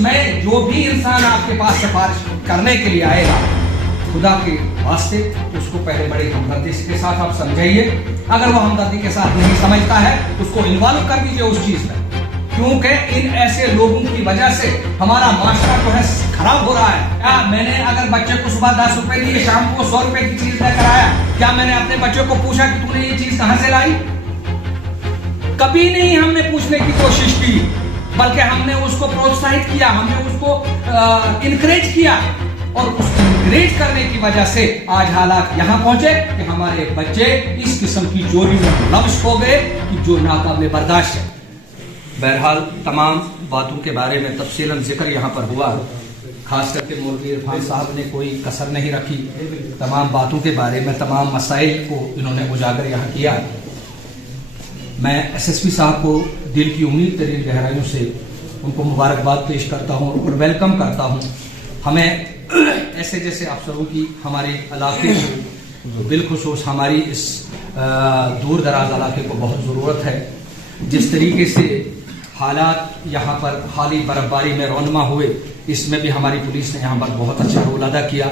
میں جو بھی انسان آپ کے پاس سفارش کرنے کے لیے آئے گا، خدا کے واسطے اس کو پہلے بڑی ہمدردی کے ساتھ آپ سمجھائیے. اگر وہ ہمدردی کے ساتھ نہیں سمجھتا ہے اس کو انوالو کر دیجئے اس چیز میں، کیونکہ ان ایسے لوگوں کی وجہ سے ہمارا معاشرہ جو ہے خراب ہو رہا ہے. میں نے اگر بچے کو صبح 10 روپے دیے، شام کو 100 روپے کی چیز لے کر آیا، کیا میں نے اپنے بچے کو پوچھا کہ تو نے یہ چیز کہاں سے لائی؟ کبھی نہیں ہم نے پوچھنے کی کوشش کی، بلکہ ہم نے اس کو پروتساہت کیا، ہم نے اس کو انکریج کیا، اور اس کو انکریج کرنے کی وجہ سے آج حالات یہاں پہنچے کہ ہمارے بچے اس قسم کی چوری میں ملوث ہو گئے کہ جو ناقابل برداشت ہے. بہرحال تمام باتوں کے بارے میں تفصیلاً ذکر یہاں پر ہوا، خاص کر کے مولوی عرفان صاحب نے کوئی کسر نہیں رکھی، تمام باتوں کے بارے میں تمام مسائل کو انہوں نے اجاگر یہاں کیا. میں ایس ایس پی صاحب کو دل کی امید ترین گہرائیوں سے ان کو مبارکباد پیش کرتا ہوں اور ویلکم کرتا ہوں. ہمیں ایسے جیسے افسروں کی ہمارے علاقے کو، بالخصوص ہماری اس دور دراز علاقے کو بہت ضرورت ہے. جس طریقے سے حالات یہاں پر حالی برف باری میں رونما ہوئے، اس میں بھی ہماری پولیس نے یہاں پر بہت اچھا رول ادا کیا.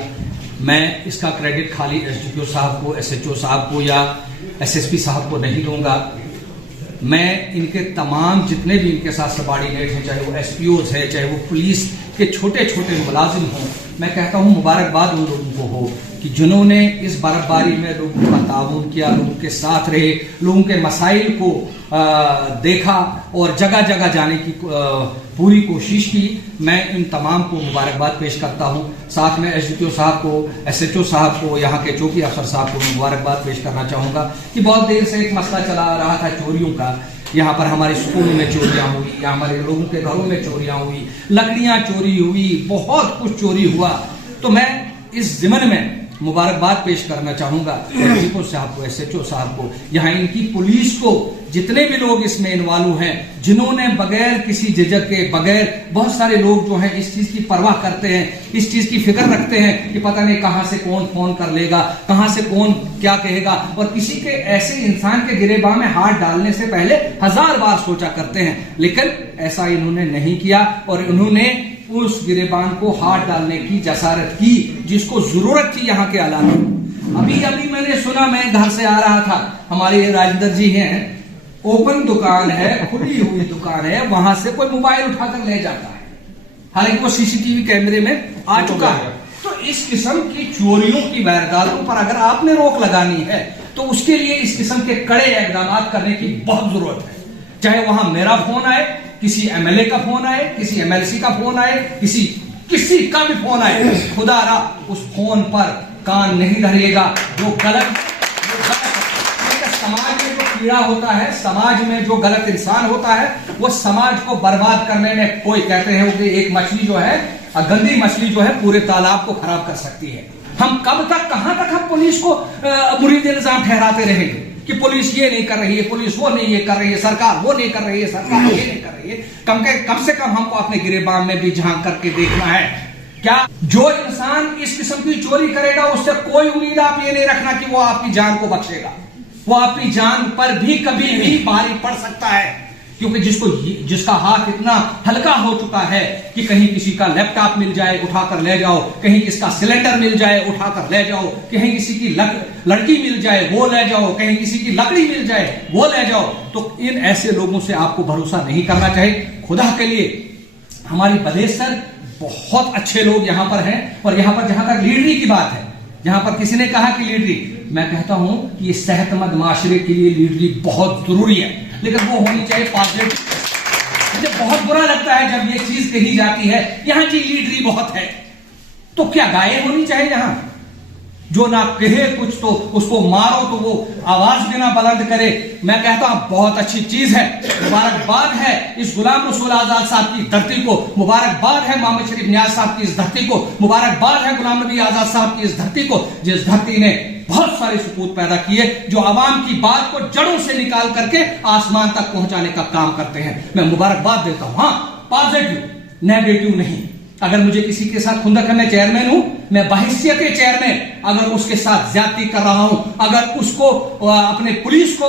میں اس کا کریڈٹ خالی ایس ڈی پی او صاحب کو، ایس ایچ او صاحب کو یا ایس ایس پی صاحب کو نہیں دوں گا. میں ان کے تمام جتنے بھی ان کے ساتھ سبارڈینیٹ ہیں، چاہے وہ ایس پی اوز ہے، چاہے وہ پولیس کے چھوٹے چھوٹے ملازم ہوں، میں کہتا ہوں مبارکباد ان لوگوں کو ہو کہ جنہوں نے اس برف باری میں لوگوں کا تعاون کیا، لوگوں کے ساتھ رہے، لوگوں کے مسائل کو دیکھا اور جگہ جگہ جانے کی پوری کوشش کی. میں ان تمام کو مبارکباد پیش کرتا ہوں. ساتھ میں ایس ڈی پی او صاحب کو، ایس ایچ او صاحب کو، یہاں کے چوکی افسر صاحب کو مبارکباد پیش کرنا چاہوں گا کہ بہت دیر سے ایک مسئلہ چلا رہا تھا چوریوں کا. یہاں پر ہمارے اسکولوں میں چوریاں ہوئی، یا ہمارے لوگوں کے گھروں میں چوریاں ہوئی، لکڑیاں چوری ہوئی، بہت کچھ چوری ہوا. تو میں اس ضمن میں مبارکباد پیش کرنا چاہوں گا ایس ڈی پی او صاحب کو، ایس ایچ او صاحب کو، یہاں ان کی پولیس کو، جتنے بھی لوگ اس میں انوالو ہیں، جنہوں نے بغیر کسی جھجک کے، بغیر، بہت سارے لوگ جو ہیں اس چیز کی پرواہ کرتے ہیں، اس چیز کی فکر رکھتے ہیں کہ پتہ نہیں کہاں سے کون فون کر لے گا، کہاں سے کون کیا کہے گا، اور کسی کے ایسے انسان کے گریباں میں ہاتھ ڈالنے سے پہلے 1000 بار سوچا کرتے ہیں. لیکن ایسا انہوں نے نہیں کیا اور انہوں نے اس گریبان کو ہاتھ ڈالنے کی جسارت کی جس کو ضرورت تھی یہاں کے علاقے. ابھی میں نے سنا، میں گھر سے آ رہا تھا، ہمارے راجندر جی ہیں، اوپن دکان ہے، کھلی ہوئی دکان ہے، وہاں سے کوئی موبائل اٹھا کر لے جاتا ہے، حالانکہ وہ سی سی ٹی وی کیمرے میں آ چکا ہے. تو اس قسم کی چوریوں کی وارداتوں پر اگر آپ نے روک لگانی ہے تو اس کے لیے اس قسم کے کڑے اقدامات کرنے کی بہت ضرورت ہے. چاہے وہاں میرا فون آئے، کسی ایم ایل اے کا فون آئے، کسی ایم ایل سی کا فون آئے، کسی کا بھی فون آئے، خدا را اس فون پر کان نہیں دھریے گا. جو غلط سماج میں جو کیڑا ہوتا ہے، سماج میں جو غلط انسان ہوتا ہے، وہ سماج کو برباد کرنے میں، کوئی کہتے ہیں کہ ایک مچھلی جو ہے، گندی مچھلی جو ہے پورے تالاب کو خراب کر سکتی ہے. ہم کب تک، کہاں تک ہم پولیس کو مرید الزام ٹھہراتے رہیں گے کہ پولیس یہ نہیں کر رہی ہے، پولیس وہ نہیں یہ کر رہی ہے، سرکار وہ نہیں کر رہی ہے، سرکار یہ نہیں کر رہی ہے. کم سے کم ہم کو اپنے گریبان میں بھی جھانک کر کے دیکھنا ہے. کیا جو انسان اس قسم کی چوری کرے گا اس سے کوئی امید آپ یہ نہیں رکھنا کہ وہ آپ کی جان کو بخشے گا. وہ آپ کی جان پر بھی کبھی بھی بھاری پڑ سکتا ہے، کیونکہ جس کا ہاتھ اتنا ہلکا ہو چکا ہے کہ کہیں کسی کا لیپ ٹاپ مل جائے اٹھا کر لے جاؤ، کہیں کسی کا سلنڈر مل جائے اٹھا کر لے جاؤ، کہیں کسی کی لڑکی مل جائے وہ لے جاؤ، کہیں کسی کی لکڑی مل جائے وہ لے جاؤ. تو ان ایسے لوگوں سے آپ کو بھروسہ نہیں کرنا چاہیے. خدا کے لیے ہماری بدیسر بہت اچھے لوگ یہاں پر ہیں، اور یہاں پر جہاں تک لیڈری کی بات ہے، جہاں پر کسی نے کہا کہ لیڈری، میں کہتا ہوں کہ یہ صحت مند معاشرے کے لیے لیڈری بہت ضروری ہے، لیکن وہ ہونی چاہیے پازیٹو. مجھے بہت برا لگتا ہے جب یہ چیز کہی جاتی ہے یہاں کی لیڈری بہت ہے. تو کیا گائے ہونی چاہیے یہاں؟ جو نہ کہے کچھ تو اس کو مارو تو وہ آواز بھی نہ بلند کرے. میں کہتا ہوں بہت اچھی چیز ہے، مبارکباد ہے اس غلام رسول آزاد صاحب کی دھرتی کو، مبارکباد ہے محمد شریف نیاز صاحب کی اس دھرتی کو، مبارکباد ہے غلام نبی آزاد صاحب کی اس دھرتی کو، جس دھرتی نے بہت سارے سپوت پیدا کیے جو عوام کی بات کو جڑوں سے نکال کر کے آسمان تک پہنچانے کا کام کرتے ہیں. میں مبارکباد دیتا ہوں. ہاں، پازیٹو، نیگیٹو نہیں. اگر مجھے کسی کے ساتھ خندق ہے، میں چیئرمین ہوں، میں بحیثیت چیئرمین اگر اس کے ساتھ زیادتی کر رہا ہوں، اگر اس کو اپنے پولیس کو